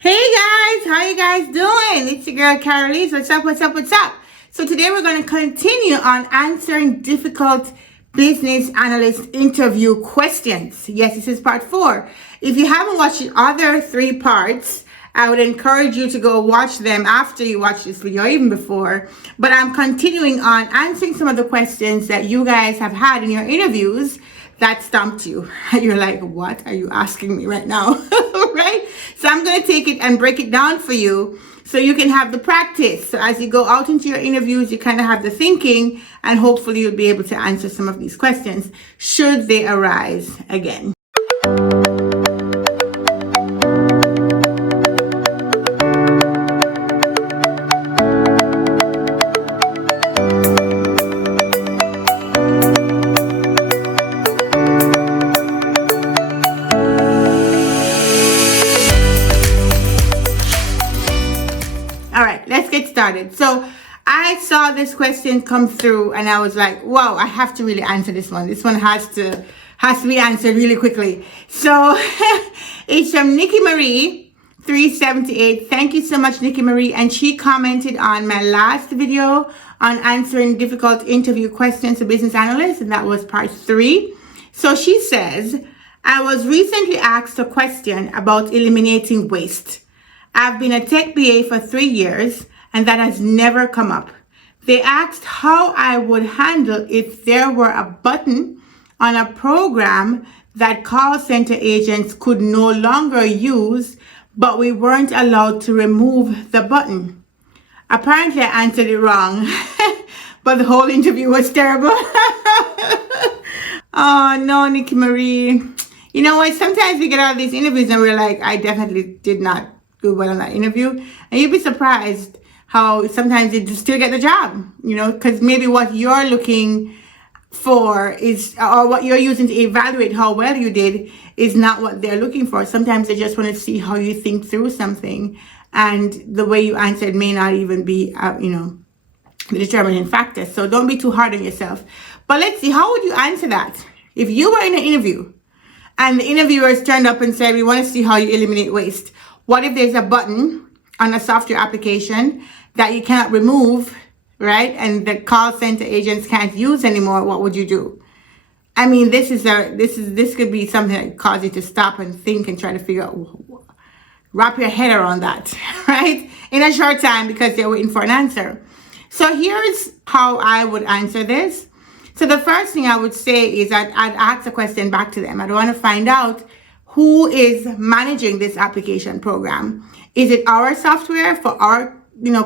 Hey guys, how you guys doing? It's your girl Karaleise. What's up, what's up, what's up? So today we're going to continue on answering difficult business analyst interview questions. Yes, this is part 4. If you haven't watched the other 3 parts, I would encourage you to go watch them after you watch this video, even before. But I'm continuing on answering some of the questions that you guys have had in your interviews that stumped you. You're like, what are you asking me right now? Right? So I'm going to take it and break it down for you so you can have the practice. So as you go out into your interviews, you kind of have the thinking, and hopefully you'll be able to answer some of these questions should they arise again. All right, let's get started. So I saw this question come through and I was like, wow, I have to really answer this one. This one has to be answered really quickly. So it's from Nikki Marie 378. Thank you so much, Nikki Marie. And she commented on my last video on answering difficult interview questions to business analysts, and that was part 3. So she says, I was recently asked a question about eliminating waste. I've been a tech BA for 3 years and that has never come up. They asked how I would handle if there were a button on a program that call center agents could no longer use, but we weren't allowed to remove the button. Apparently I answered it wrong, but the whole interview was terrible. Oh no, Nikki Marie. You know what? Sometimes we get out of these interviews and we're like, I definitely did not do well on that interview, and you'd be surprised how sometimes you still get the job, because maybe what you're looking for is, or what you're using to evaluate how well you did is not what they're looking for. Sometimes they just want to see how you think through something, and the way you answered may not even be the determining factor. So don't be too hard on yourself. But let's see, how would you answer that if you were in an interview and the interviewers turned up and said, we want to see how you eliminate waste? What if there's a button on a software application that you cannot remove, right? And the call center agents can't use anymore. What would you do? I mean, this could be something that causes you to stop and think and try to figure out, wrap your head around that, right? In a short time, because they're waiting for an answer. So here's how I would answer this. So the first thing I would say is I'd ask a question back to them. I'd want to find out who is managing this application program. Is it our software for our,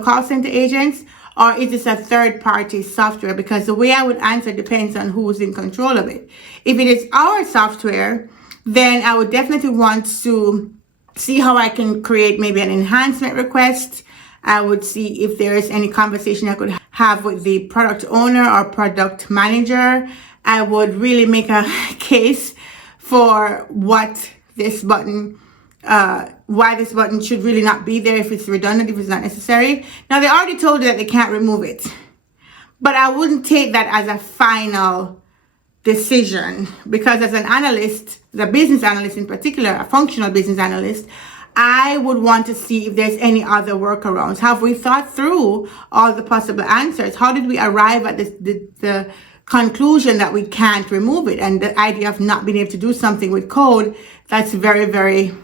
call center agents, or is this a third-party software? Because the way I would answer depends on who's in control of it. If it is our software, then I would definitely want to see how I can create maybe an enhancement request. I would see if there is any conversation I could have with the product owner or product manager. I would really make a case for what this button, why this button should really not be there, if it's redundant, if it's not necessary. Now, they already told you that they can't remove it, but I wouldn't take that as a final decision, because as an analyst, the business analyst in particular, a functional business analyst, I would want to see if there's any other workarounds. Have we thought through all the possible answers? How did we arrive at the conclusion that we can't remove it? And the idea of not being able to do something with code, that's very, very,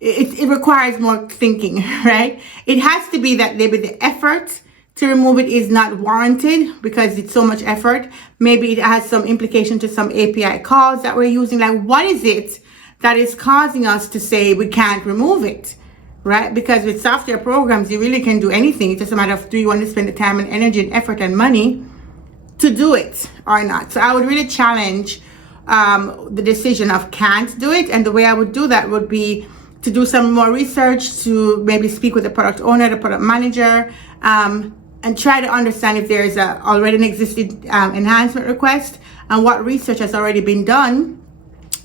it requires more thinking, right? It has to be that maybe the effort to remove it is not warranted because it's so much effort. Maybe it has some implication to some API calls that we're using. Like, what is it that is causing us to say we can't remove it, right? Because with software programs, you really can do anything. It's just a matter of, do you want to spend the time and energy and effort and money to do it or not? So I would really challenge the decision of can't do it. And the way I would do that would be to do some more research, to maybe speak with the product owner, the product manager, and try to understand if there is already an existing enhancement request and what research has already been done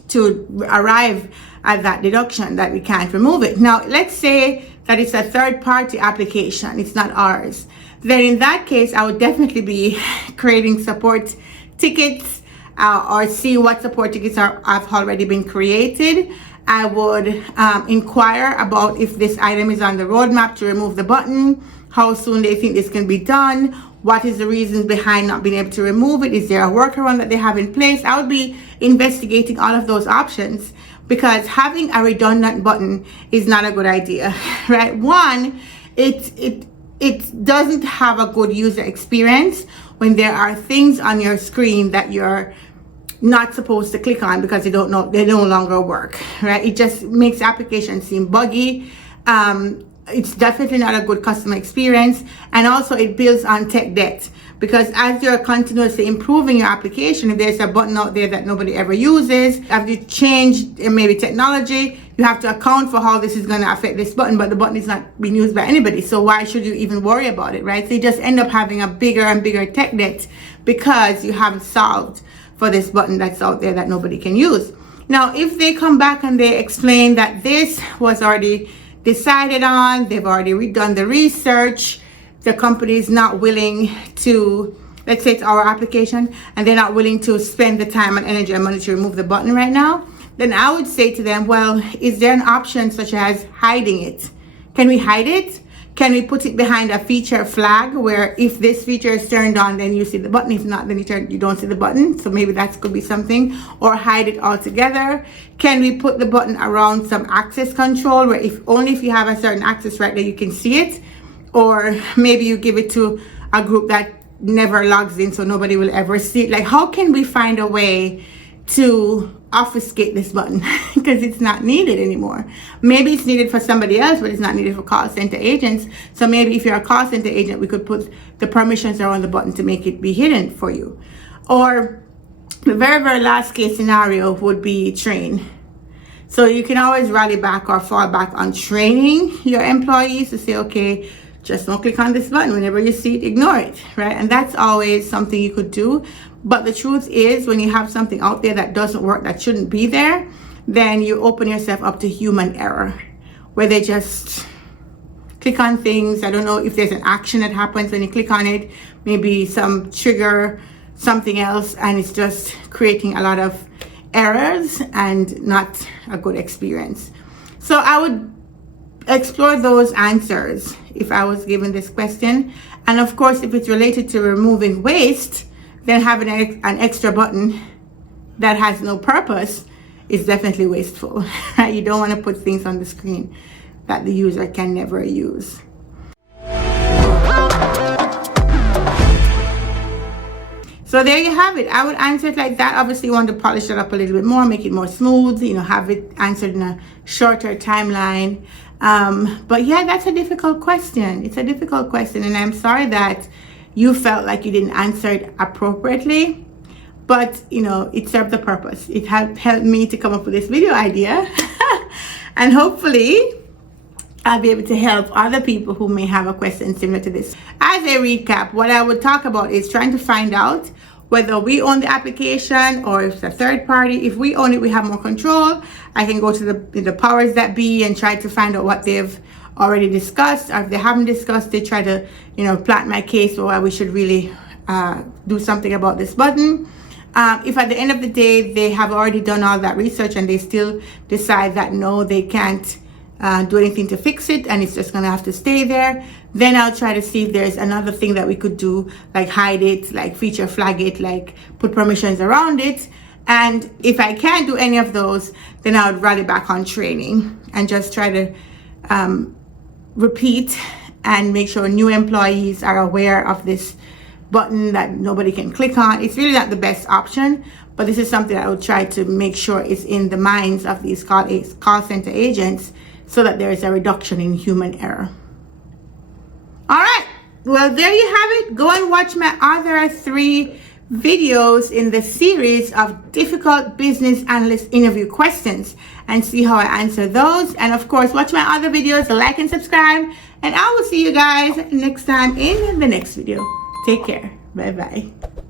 to arrive at that deduction that we can't remove it. Now, let's say that it's a third-party application, it's not ours. Then in that case, I would definitely be creating support tickets or see what support tickets have already been created I would inquire about if this item is on the roadmap to remove the button, how soon they think this can be done, what is the reason behind not being able to remove it, is there a workaround that they have in place. I would be investigating all of those options, because having a redundant button is not a good idea, right? One, it doesn't have a good user experience when there are things on your screen that you're not supposed to click on because they no longer work, right? It just makes the application seem buggy. It's definitely not a good customer experience, and also it builds on tech debt, because as you're continuously improving your application, if there's a button out there that nobody ever uses, after you changed maybe technology, you have to account for how this is going to affect this button, but the button is not being used by anybody, so why should you even worry about it, right? So you just end up having a bigger and bigger tech debt because you haven't solved for this button that's out there that nobody can use. Now, if they come back and they explain that this was already decided on, they've already redone the research, the company is not willing to, let's say it's our application, and they're not willing to spend the time and energy and money to remove the button right now, then I would say to them, well, is there an option such as hiding it? Can we hide it? Can we put it behind a feature flag where if this feature is turned on, then you see the button. If not, then you don't see the button. So maybe that could be something. Or hide it altogether. Can we put the button around some access control where only if you have a certain access right there you can see it? Or maybe you give it to a group that never logs in so nobody will ever see it. Like, how can we find a way to obfuscate this button because it's not needed anymore? Maybe it's needed for somebody else, but it's not needed for call center agents. So maybe if you're a call center agent, we could put the permissions around the button to make it be hidden for you. Or the very, very last case scenario would be train. So you can always rally back or fall back on training your employees to say, okay, just don't click on this button. Whenever you see it, ignore it, right? And that's always something you could do. But the truth is, when you have something out there that doesn't work, that shouldn't be there, then you open yourself up to human error, where they just click on things. I don't know if there's an action that happens when you click on it, maybe some trigger, something else, and it's just creating a lot of errors and not a good experience. So I would explore those answers if I was given this question. And of course, if it's related to removing waste, then having an extra button that has no purpose is definitely wasteful, right? You don't want to put things on the screen that the user can never use. So there you have it. I would answer it like that. Obviously, you want to polish it up a little bit more, make it more smooth, have it answered in a shorter timeline. But yeah, that's a difficult question. It's a difficult question, and I'm sorry that you felt like you didn't answer it appropriately, but it served the purpose. It helped me to come up with this video idea and hopefully I'll be able to help other people who may have a question similar to this. As a recap, what I would talk about is trying to find out whether we own the application or if it's a third party. If we own it, we have more control. I can go to the powers that be and try to find out what they've already discussed, or if they haven't discussed it, try to plant my case for why we should really do something about this button. If at the end of the day they have already done all that research and they still decide that no, they can't do anything to fix it and it's just gonna have to stay there, then I'll try to see if there's another thing that we could do, like hide it, like feature flag it, like put permissions around it. And if I can't do any of those, then I would rally back on training and just try to repeat and make sure new employees are aware of this button that nobody can click on. It's really not the best option, but this is something I would try to make sure is in the minds of these call center agents so that there is a reduction in human error. All right, well, there you have it. Go and watch my other 3 videos in the series of difficult business analyst interview questions and see how I answer those. And of course, watch my other videos, like and subscribe, and I will see you guys next time in the next video. Take care. Bye bye.